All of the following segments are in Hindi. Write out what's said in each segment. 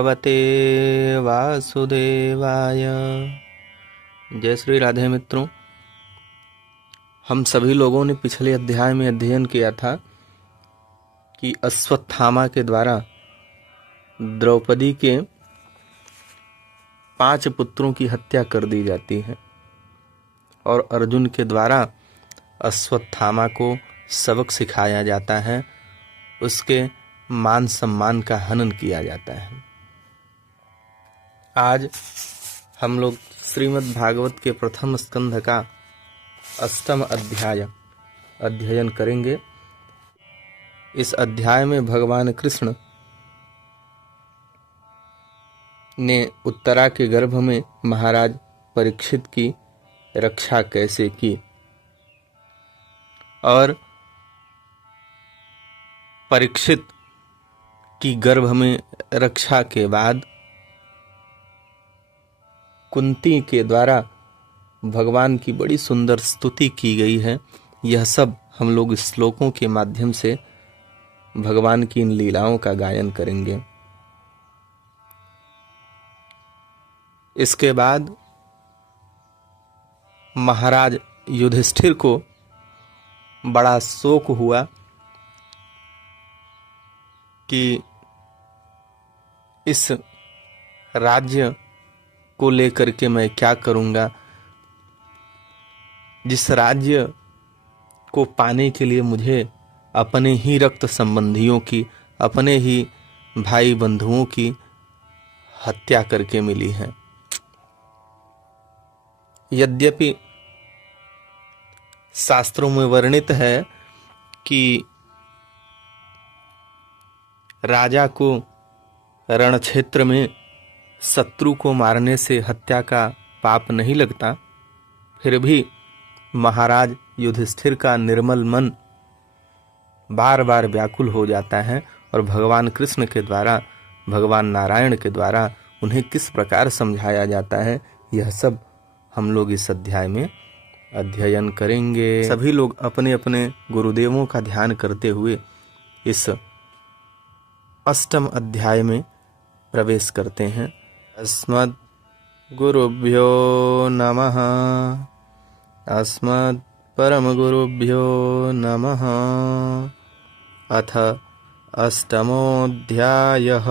भगवते वासुदेवाय। जय श्री राधे मित्रों, हम सभी लोगों ने पिछले अध्याय में अध्ययन किया था कि अश्वत्थामा के द्वारा द्रौपदी के 5 पुत्रों की हत्या कर दी जाती है और अर्जुन के द्वारा अश्वत्थामा को सबक सिखाया जाता है, उसके मान सम्मान का हनन किया जाता है। आज हम लोग श्रीमद् भागवत के प्रथम स्कंध का 8वां अध्याय अध्ययन करेंगे। इस अध्याय में भगवान कृष्ण ने उत्तरा के गर्भ में महाराज परीक्षित की रक्षा कैसे की और परीक्षित की गर्भ में रक्षा के बाद कुंती के द्वारा भगवान की बड़ी सुंदर स्तुति की गई है। यह सब हम लोग श्लोकों के माध्यम से भगवान की इन लीलाओं का गायन करेंगे। इसके बाद महाराज युधिष्ठिर को बड़ा शोक हुआ कि इस राज्य को लेकर के मैं क्या करूंगा। जिस राज्य को पाने के लिए मुझे अपने ही रक्त संबंधियों की, अपने ही भाई बंधुओं की हत्या करके मिली है। यद्यपि शास्त्रों में वर्णित है कि राजा को रण क्षेत्र में शत्रु को मारने से हत्या का पाप नहीं लगता, फिर भी महाराज युधिष्ठिर का निर्मल मन बार बार व्याकुल हो जाता है और भगवान कृष्ण के द्वारा, भगवान नारायण के द्वारा उन्हें किस प्रकार समझाया जाता है, यह सब हम लोग इस अध्याय में अध्ययन करेंगे। सभी लोग अपने अपने गुरुदेवों का ध्यान करते हुए इस 8वें अध्याय में प्रवेश करते हैं। अस्मद् गुरुभ्यो नमः। अस्मद् परम गुरुभ्यो नमः। अथ 8मोऽध्यायः।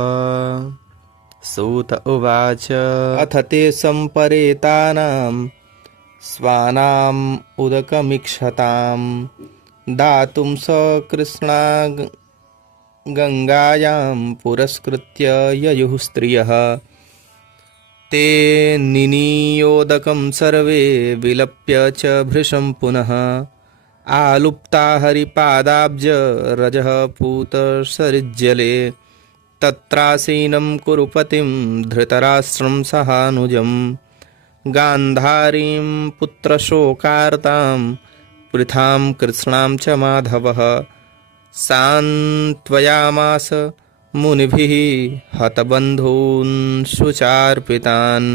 सूत उवाच अथ ते सम्परेतानां स्वानाम् उदकमिक्षताम् दातुं स कृष्णा गंगायां पुरस्कृत्य ययुः स्त्रियः ते निनीयोदकं सर्वे विलप्य च भृशं पुनः आलुप्ता हरिपादाब्ज रजः पूतसरिज्जले तत्रासीनं कुरुपतिं धृतराष्ट्रं सहानुजं गान्धारीं पुत्रशोकार्तां पृथां कृष्णां च माधवः सान्त्वयामास मुनिभिः हतबन्धून् शुचार्पितान्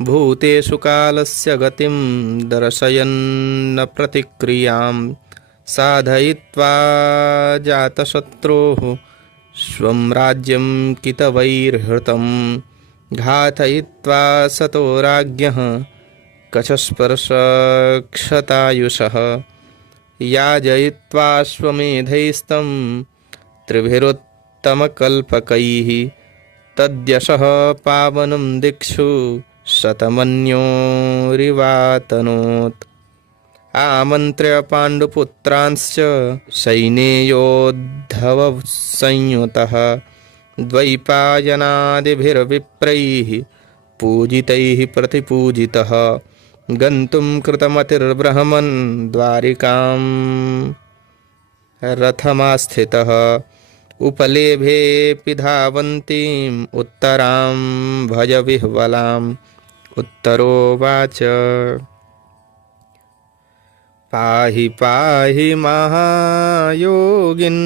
भूतेषु कालस्य गतिं दर्शयन्न प्रतिक्रियां साधयित्वा जातशत्रोः स्वं राज्यं कितवैर्हृतं घातयित्वा सतो राज्ञः कचस्पर्शक्षतायुषः याजयित्वाश्वमेधैस्तं त्रिभिरुत्तमकल्पकैः तद्यशः पावनं दिक्षु शतमन्योरिवातनोत् आमन्त्र्य पाण्डुपुत्रांश्च सैन्ययोद्धव संयुतः द्वैपायनादिभिर्विप्रैः पूजितैः प्रतिपूजितः गन्तुं कृतमतिर्ब्रह्मन् द्वारिकां रथमास्थितः उपलेभेऽपि धावन्तीम् उत्तरां भजविह्वलाम् उत्तरोवाच पाहि पाहि महायोगिन्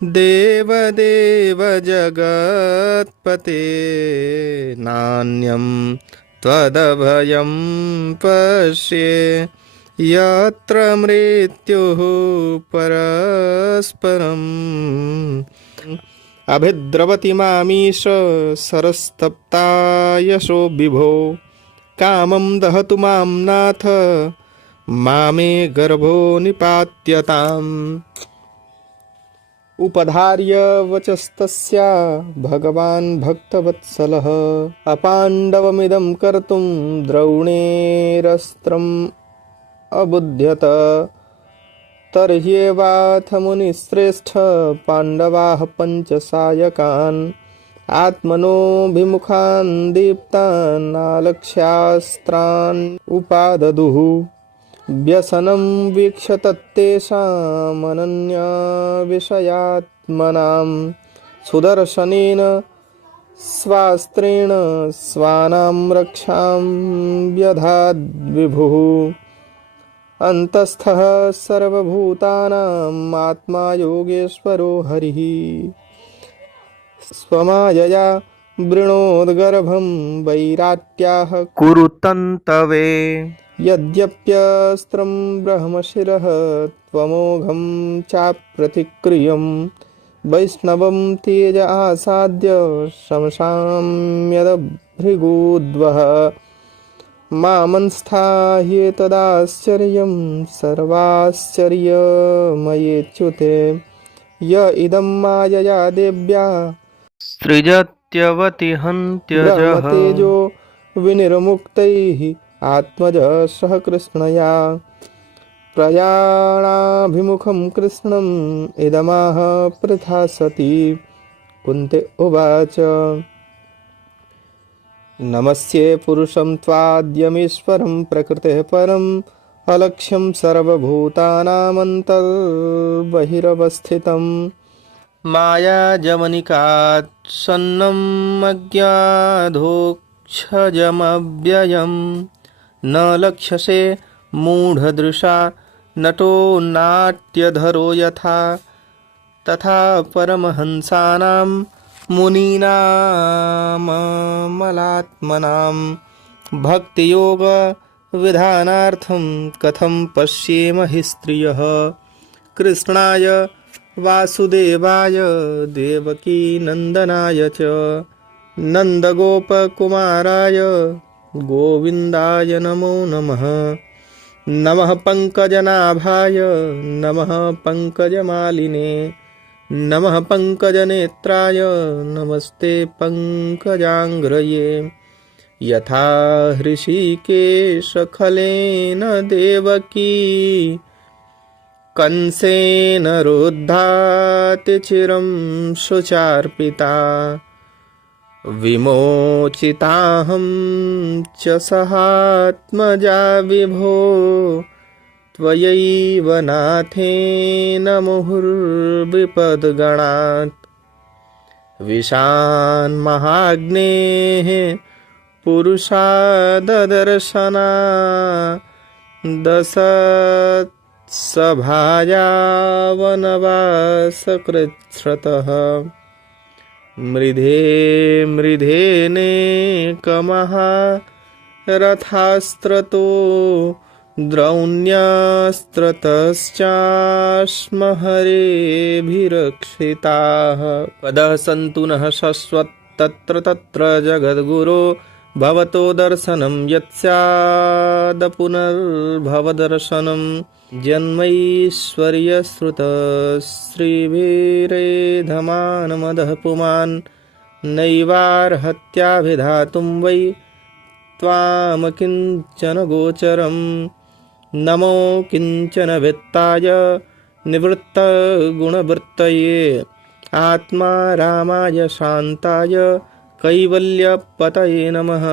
देवदेव जगत्पते नान्यं त्वदभयं पश्ये यत्र मृत्युः परस्परम् अभिद्रवति मामीश सरस्तप्ता यशो विभो कामं दहतु मां नाथ मामे गर्भो निपात्यताम्। उपधार्य वचस्तस्या भगवान् भक्तवत्सलः अपाण्डवमिदं कर्तुं द्रोणेरस्त्रम् अबुध्यत। तर्ह्येवाथ मुनिश्रेष्ठ पाण्डवाः पञ्चसायकान् आत्मनोऽभिमुखान् दीप्तान् आलक्ष्यास्त्रान् उपाददुः। व्यसनं वीक्ष्य तत्तेषामनन्यविषयात्मनां सुदर्शनेन स्वास्त्रेण स्वानां रक्षां व्यधाद्विभुः। अन्तस्थः सर्वभूतानाम् आत्मा योगेश्वरो हरिः स्वमायया वृणोद्गर्भं वैराट्याः कुरुतन्तवे। यद्यप्यस्त्रं ब्रह्मशिरः त्वमोघं चाप्रतिक्रियं वैष्णवं तेज आसाद्य शमशाम्यदभृगूद्वः। मामंस्थाह्येतदाश्चर्यं सर्वाश्चर्यमयेच्युते य इदं मायया देव्या सृजत्यवति हन्त्यजः। ब्रह्मतेजो विनिर्मुक्तैः आत्मजः सह कृष्णया प्रयाणाभिमुखं कृष्णम् इदमाह पृथा सती। कुन्ते उवाच नमस्ये पुरुषं त्वाद्यमीश्वरं प्रकृतेः परम् अलक्ष्यं सर्वभूतानामन्तर्बहिरवस्थितम् मायाजवनिकाच्छन्नम् अज्ञाधोक्षजमव्ययम् न लक्ष्यसे मूढदृशा नटो नाट्यधरो यथा तथा परमहंसानां मुनीनाममलात्मनां भक्तियोग विधानार्थं कथं पश्येम हि स्त्रियः। कृष्णाय वासुदेवाय देवकी नन्दनाय च नन्दगोपकुमाराय गोविन्दाय नमो नमः। नमः पङ्कजनाभाय नमः पङ्कजमालिने नमः पङ्कजनेत्राय नमस्ते पङ्कजाङ्घ्रये। यथा हृषीकेशखलेन देवकी कंसेन रुद्धाति चिरं शुचार्पिता विमोचिताहं च सहात्मजा विभो त्वयैव नाथेन मुहुर्विपद्गणात्। विशान्महाग्नेः पुरुषाददर्शना दशत्सभायावनवासकृच्छ्रतः मृधे मृधेनेकमहारथास्त्रतो द्रौण्यास्त्रतश्चाश्महरेभिरक्षिताः। पदः सन्तु नः शश्वत् तत्र जगद्गुरो भवतो दर्शनं यत्स्यादपुनर्भवदर्शनं जन्मैश्वर्यश्रुतश्रीभिरेधमानमदः पुमान् नैवार्हत्याभिधातुं वै त्वामकिञ्चन गोचरम्। नमो किञ्चन वित्ताय निवृत्तगुणवृत्तये आत्मा रामाय शान्ताय कैवल्यपतये नमः।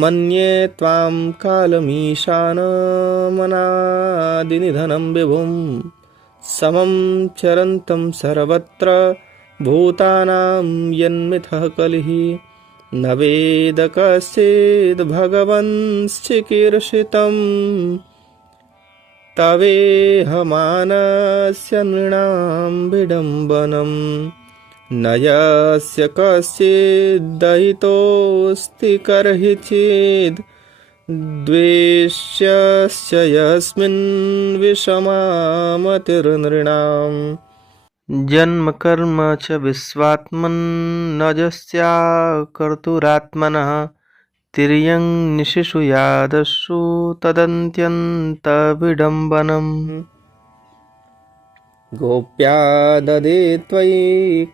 मन्ये त्वां कालमीशानमनादिनिधनं विभुं समं चरन्तं सर्वत्र भूतानां यन्मिथः कलिः न वेद कश्चिद् भगवंश्चिकीर्षितम् तवेहमानस्य नृणां विडम्बनम् न यस्य कश्चिद्दयितोऽस्ति कर्हि चेद् द्वेष्यस्य यस्मिन् विषमा मतिर्नृणाम्। जन्म कर्म च विश्वात्मन्नजस्या कर्तुरात्मनः तिर्यं निशिषु यादस्सु तदन्त्यन्तविडम्बनम्। गोप्या ददे त्वयि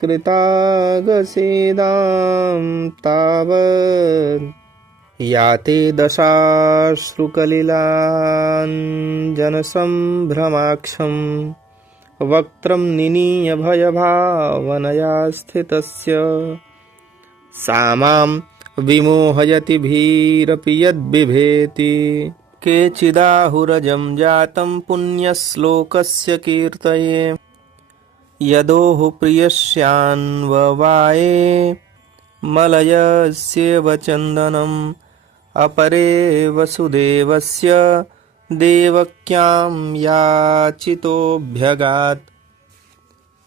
कृतागसेदां तावत् याते दशाश्रुकलिलाञ्जनसम्भ्रमाक्षम् वक्त्रं निनीय भयभावनया स्थितस्य सा मां विमोहयति भीरपि यद्बिभेति। केचिदाहुरजं जातं पुण्यश्लोकस्य कीर्तये यदोः प्रियस्यान्ववाये मलयस्येव चन्दनम् अपरे वसुदेवस्य देवक्यां याचितोऽभ्यगात्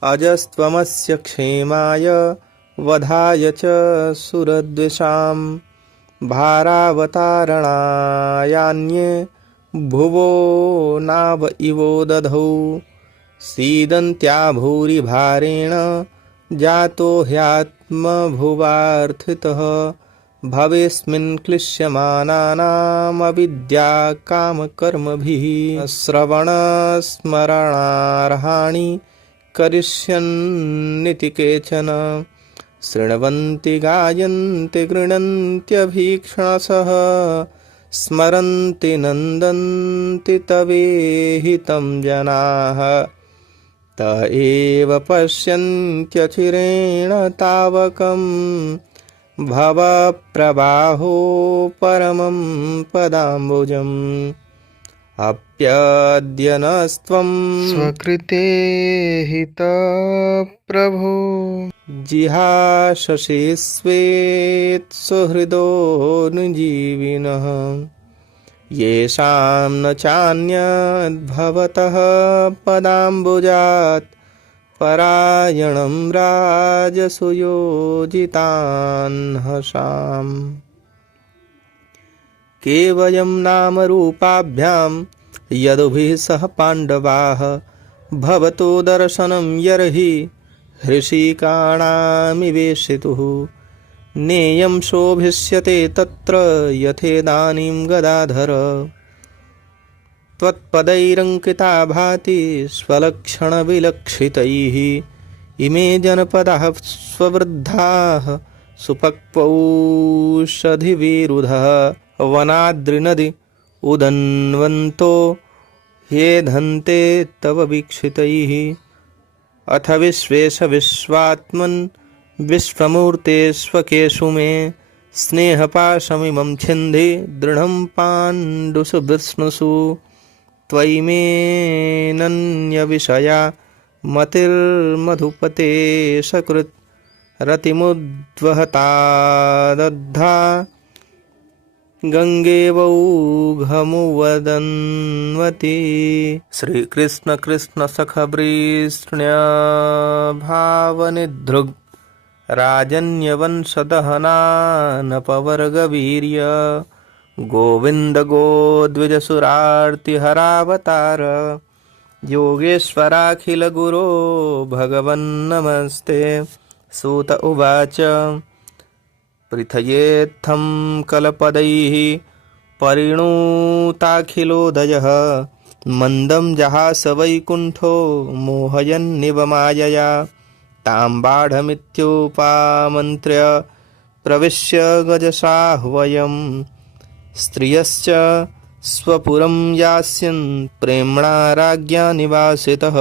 अजस्त्वमस्य क्षेमाय वधाय च सुरद्विषां भारावतारणायान्ये भुवो नाव इवो दधौ सीदन्त्या भूरि भारेण जातो ह्यात्मभुवार्थितः भवेस्मिन् क्लिश्यमानानामविद्या कामकर्मभिः श्रवणस्मरणार्हाणि करिष्यन्निति केचन शृण्वन्ति गायन्ति गृह्णन्त्यभीक्ष्णसः स्मरन्ति नन्दन्ति तवेहितं जनाः त एव पश्यन्त्यचिरेण तावकम् भवप्रवाहो परमं पदाम्बुजम् अप्यद्यनस्त्वं स्वकृते हित प्रभो जिहाशसि स्वेत् सुहृदो नुजीविनः येषां न चान्यद्भवतः पदाम्बुजात् परायणं राजसुयोजितान्हसाम् केवलं नामरूपाभ्यां यदुभिः सह पाण्डवाः भवतो दर्शनं यर्हि हृषिकाणामिवेशितुः नेयं शोभिष्यते तत्र यथेदानीं गदाधर त्वत्पदैरङ्किता भाति स्वलक्षणविलक्षितैः इमे जनपदाः स्ववृद्धाः सुपक्वौषधिविरुधः वनाद्रिनदि उदन्वन्तो येधन्ते तव वीक्षितैः अथ विश्वेश विश्वात्मन् विश्वमूर्ते स्वकेषु मे स्नेहपाशमिमं छिन्धि दृढं पाण्डुषु विष्णुषु त्वयि मेऽनन्यविषया मतिर्मधुपते सकृत् रतिमुद्वहता दद्धा गङ्गेवौघमुवदन्वती। श्रीकृष्ण कृष्ण सखब्रीष्ण्य भावनिधृग् राजन्यवंशदहनानपवर्गवीर्य गोविन्द गोद्विजसुरार्तिहरावतार योगेश्वराखिलगुरो भगवन्नमस्ते। सूत उवाच पृथयेत्थं कलपदैः परिणूताखिलोदयः मन्दं जहास वैकुण्ठो मोहयन्निव मायया तां बाढमित्युपामन्त्र्य प्रविश्य गजसाह्वयम् स्त्रियश्च स्वपुरं यास्यन् प्रेम्णा राज्ञा निवासितः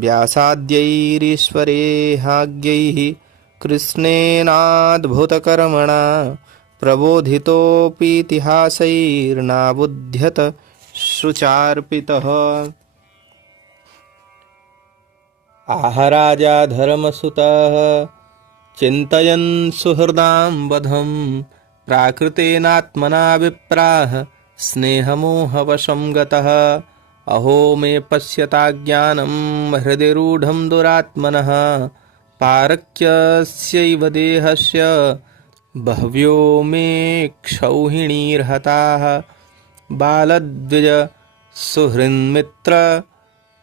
व्यासाद्यैरीश्वरेहाज्ञैः कृष्णेनाद्भुतकर्मणा प्रबोधितोऽपीतिहासैर्नाबुध्यत शुचार्पितः। आह राजा धर्मसुतः चिन्तयन् सुहृदां वधं प्राकृतेनात्मना विप्राः स्नेहमोहवशं गतः अहो मे पश्यताज्ञानं हृदि रूढं दुरात्मनः पारक्यस्यैव देहस्य बह्व्यो मे क्षौहिणीर्हताः बालद्विज सुहृन्मित्र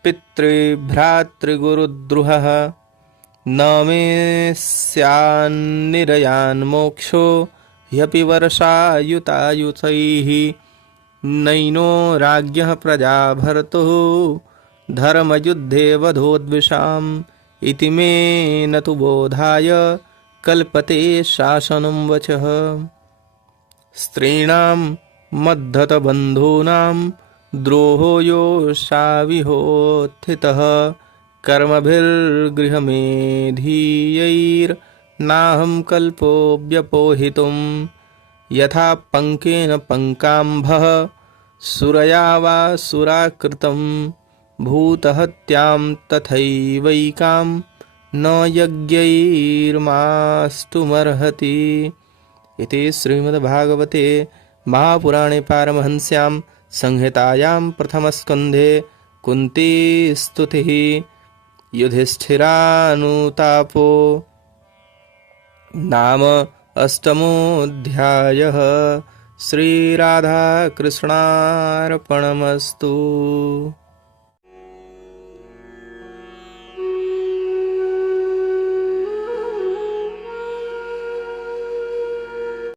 पितृभ्रातृगुरुद्रुहः न मे स्यान्निरयान्मोक्षो ह्यपि वर्षायुतायुतैः नैनो राज्ञः प्रजा भर्तुः धर्मयुद्धे वधोद्विषाम् इति मे न तु बोधाय कल्पते शासनं वचः। स्त्रीणां मद्धतबन्धूनां द्रोहो योषाविहोत्थितः कर्मभिर्गृहमेधीयैर्नाहं कल्पो व्यपोहितुं यथा पङ्केन पङ्काम्भः सुरया वा सुराकृतं भूतहत्यां तथैवैकां न यज्ञैर्मास्तुमर्हति। इति श्रीमद्भागवते महापुराणे पारमहंस्यां संहितायां प्रथमस्कन्धे कुन्तीस्तुतिः युधिष्ठिरानुतापो नाम अष्टमोऽध्यायः। श्रीराधाकृष्णार्पणमस्तु।